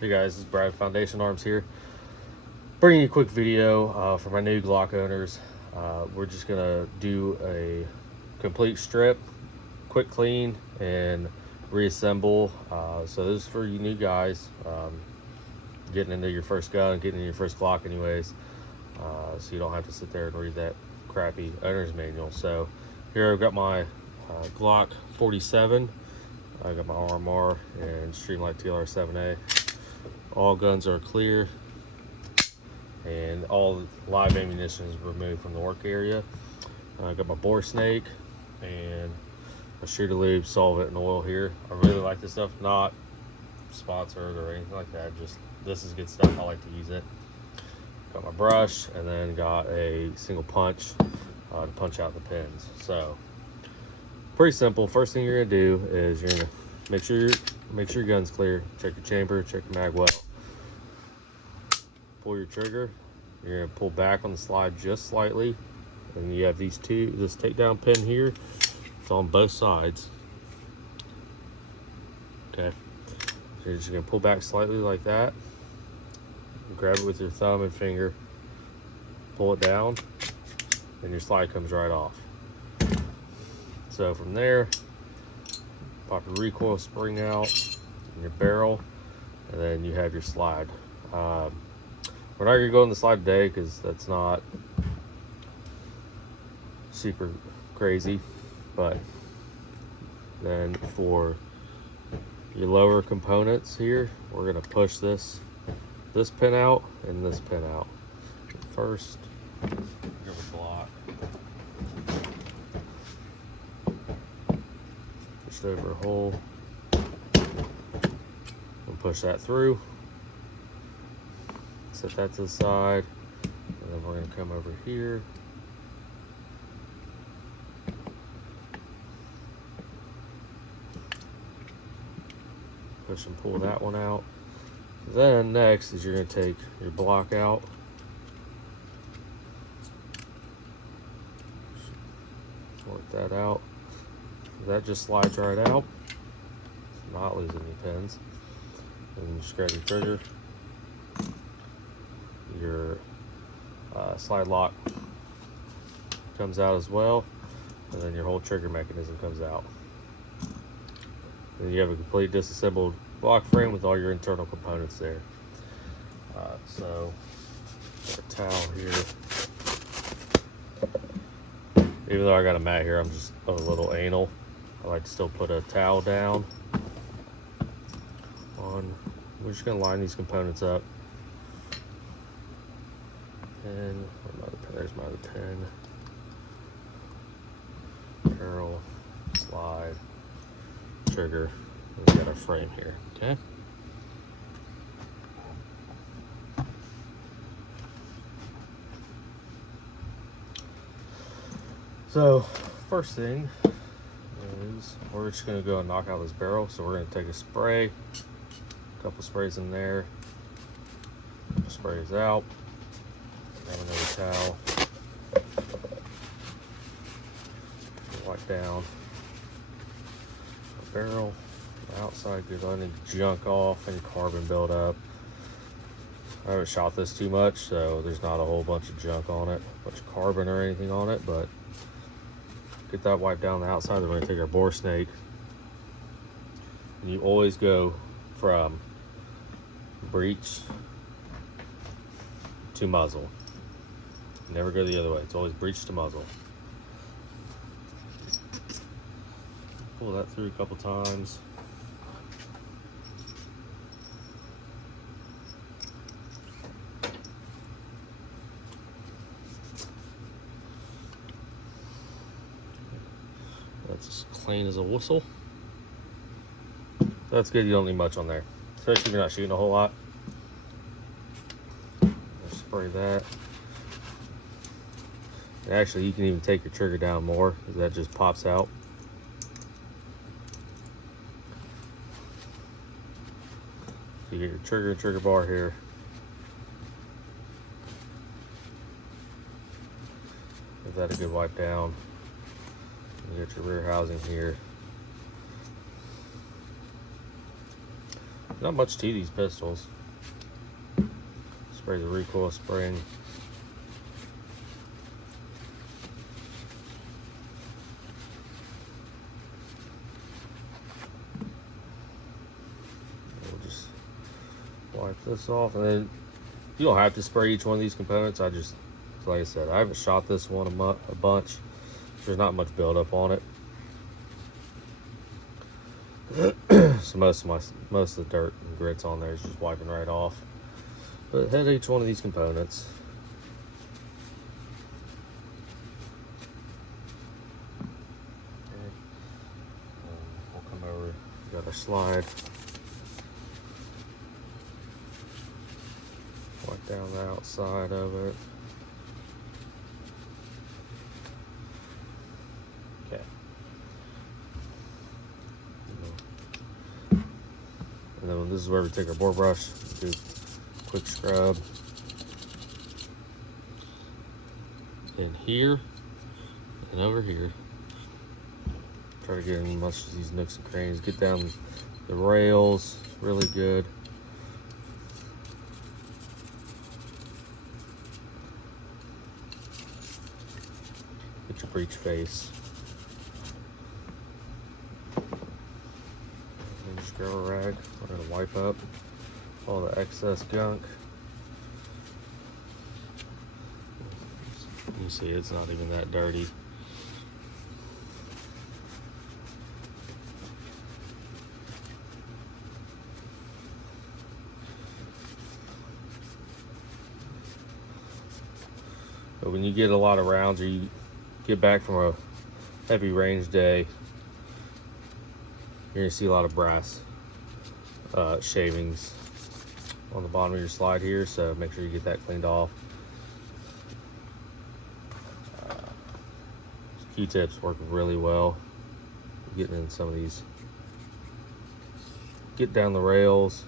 Hey guys, this is Brad Foundation Arms here. Bringing you a quick video for my new Glock owners. We're just gonna do a complete strip, quick clean, and reassemble. So this is for you new guys, getting into your first gun, getting into your first Glock anyways. So you don't have to sit there and read that crappy owner's manual. So here I've got my Glock 47. I got my RMR and Streamlight TLR7A. All guns are clear and all live ammunition is removed from the work area. I got my bore snake and a shooter lube, solvent, and oil here. I really like this stuff, not sponsored or anything like that, just this is good stuff. I like to use it. Got my brush and then got a single punch to punch out the pins. So pretty simple. First thing you're gonna do is you're gonna make sure your gun's clear. Check your chamber, check your mag well. Pull your trigger. You're gonna pull back on the slide just slightly, and you have this takedown pin here. It's on both sides. Okay, so you're just gonna pull back slightly like that. Grab it with your thumb and finger. Pull it down, and your slide comes right off. So from there, pop your recoil spring out in your barrel, and then you have your slide. We're not gonna go on the slide today because that's not super crazy, but then for your lower components here, we're gonna push this pin out and this pin out. First, grab a block. Push it over a hole and push that through. Set that to the side, and then we're going to come over here. Push and pull that one out. Then next is you're going to take your block out. Work that out. That just slides right out. Not losing any pins. And just grab your trigger. Your slide lock comes out as well, and then your whole trigger mechanism comes out. Then you have a complete disassembled block frame with all your internal components there. So got a towel here. Even though I got a mat here, I'm just a little anal. I like to still put a towel down on. We're just gonna line these components up. And there's my other pin. Barrel, slide, trigger. And we got our frame here. Okay. So first thing is we're just gonna go and knock out this barrel. So we're gonna take a spray, a couple sprays in there, a couple sprays out. Grab another towel. Wipe down the barrel, the outside, get any junk off, any carbon buildup. I haven't shot this too much, so there's not a whole bunch of junk on it, a bunch of carbon or anything on it, but get that wiped down the outside. Then we're gonna take our bore snake. And you always go from breech to muzzle. Never go the other way. It's always breech to muzzle. Pull that through a couple times. That's as clean as a whistle. That's good. You don't need much on there, especially if you're not shooting a whole lot. Just spray that. Actually, you can even take your trigger down more because that just pops out. So you get your trigger and trigger bar here. Give that a good wipe down. You got your rear housing here. Not much to these pistols. Spray the recoil spring. We'll just wipe this off, and then you don't have to spray each one of these components. I just, like I said, I haven't shot this one a bunch. There's not much buildup on it. So most of the dirt and grits on there is just wiping right off. But head each one of these components. Okay. We'll come over, got our slide. Wipe down the outside of it. Okay. And then this is where we take our bore brush, do a quick scrub. In here and over here. Try to get in as much of these nooks and crannies. Get down the rails really good. Get your breech face. And just grab a rag. We're gonna wipe up all the excess gunk. You see it's not even that dirty. But when you get a lot of rounds, or you get back from a heavy range day, you're gonna see a lot of brass shavings on the bottom of your slide here, so make sure you get that cleaned off. Q-tips work really well. Getting in some of these. Get down the rails.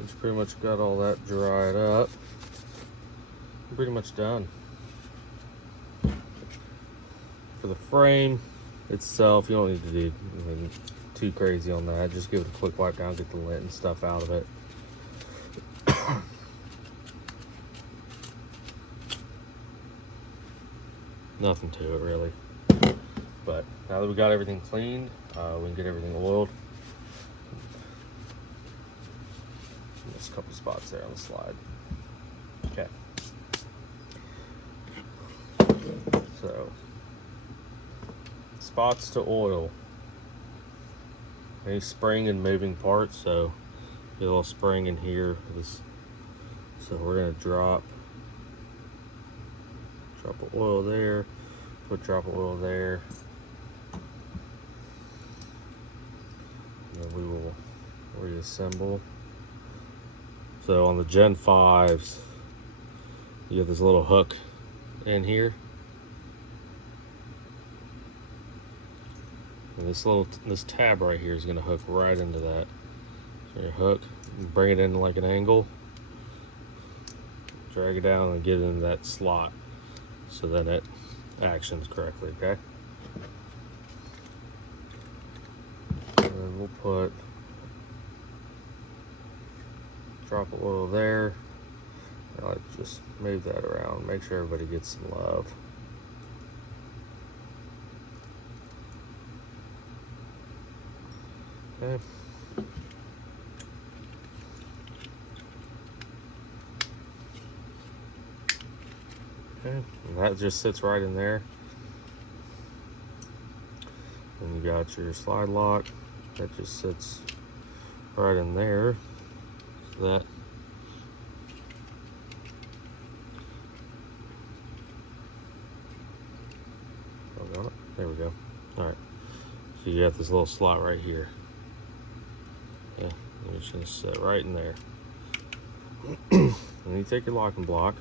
It's pretty much got all that dried up. I'm pretty much done. For the frame itself, you don't need to do anything too crazy on that. Just give it a quick wipe down, get the lint and stuff out of it. Nothing to it really. But now that we got everything cleaned, we can get everything oiled. There's a couple spots there on the slide. Okay. So, spots to oil. Any spring and moving parts, so get a little spring in here. So we're gonna drop of oil there, put a drop of oil there. And then we will reassemble. So on the Gen 5s, you have this little hook in here. And this tab right here is going to hook right into that. So your hook, bring it in like an angle, drag it down and get it into that slot so that it actions correctly, okay? And then we'll put drop of oil there. I'll just move that around, make sure everybody gets some love. Okay. Okay, and that just sits right in there. Then you got your slide lock that just sits right in there. So that there we go. All right, so you got this little slot right here. Yeah, you're just gonna sit right in there. And you take your locking block,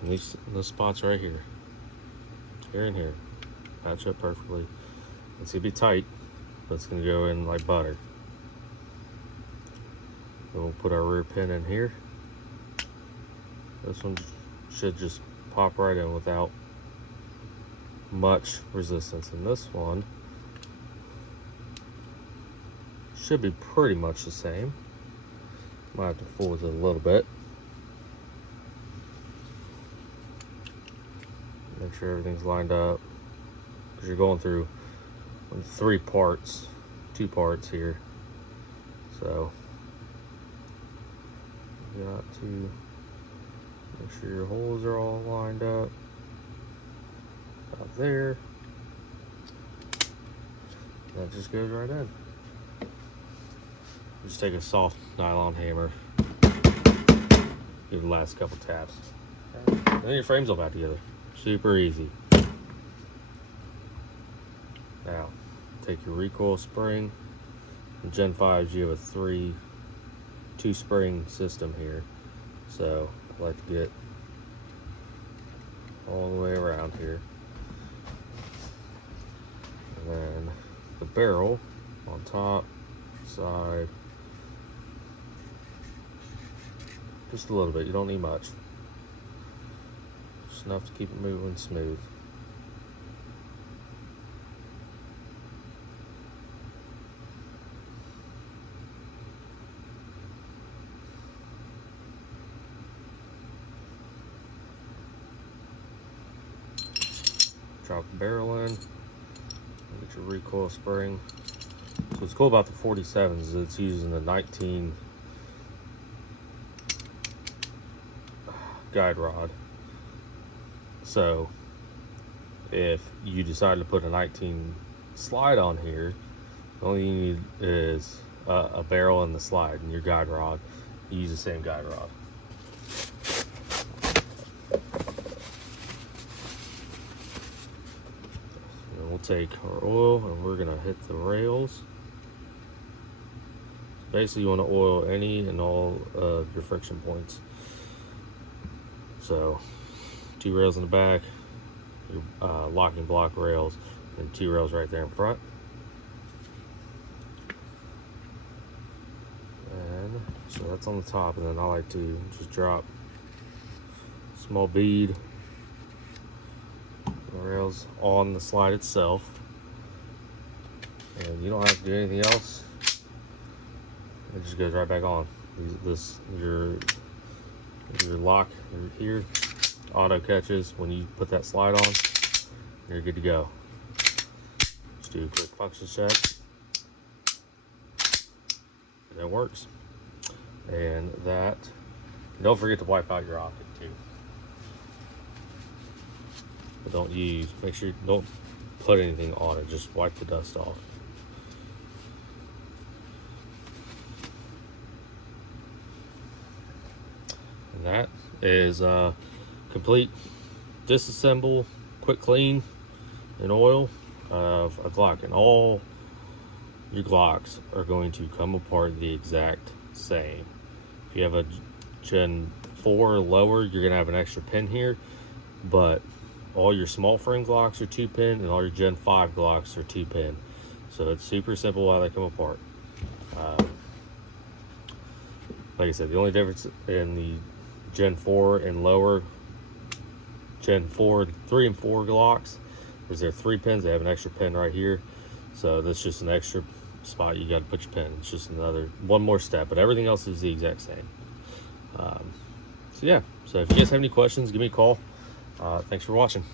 and these spots right here. here and here. Match up perfectly. It's gonna be tight, but it's gonna go in like butter. Then we'll put our rear pin in here. This one should just pop right in without much resistance. And this one should be pretty much the same. Might have to fool with it a little bit. Make sure everything's lined up, because you're going through 2 parts here. So you got to make sure your holes are all lined up. About there. That just goes right in. Just take a soft nylon hammer, give it the last couple taps, and then your frame's all back together. Super easy. Now, take your recoil spring. In Gen 5s, you have a 2 spring system here. So I like to get all the way around here. And then the barrel on top, side, just a little bit. You don't need much. Just enough to keep it moving smooth. Drop the barrel in. Get your recoil spring. So what's cool about the 47s is it's using the 19 guide rod. So if you decide to put a 19 slide on here, the only thing you need is a barrel and the slide, and your guide rod. You use the same guide rod. And we'll take our oil and we're gonna hit the rails. Basically, you want to oil any and all of your friction points. So 2 rails in the back, your locking block rails, and 2 rails right there in front. And so that's on the top, and then I like to just drop a small bead the rails on the slide itself. And you don't have to do anything else. It just goes right back on. Your lock here auto catches when you put that slide on. You're good to go. Just do a quick function check, and it works. And that, don't forget to wipe out your optic too. But make sure you don't put anything on it, just wipe the dust off. And that is a complete disassemble, quick clean, and oil of a Glock. And all your Glocks are going to come apart the exact same. If you have a Gen 4 or lower, you're gonna have an extra pin here, but all your small frame Glocks are 2 pin, and all your Gen 5 Glocks are 2 pin. So it's super simple how they come apart. Like I said, the only difference in the Gen 4 and lower, Gen 4, 3 and 4 Glocks, is they're 3 pins. They have an extra pin right here. So that's just an extra spot you got to put your pin. It's just one more step, but everything else is the exact same. So yeah, so if you guys have any questions, give me a call. Thanks for watching.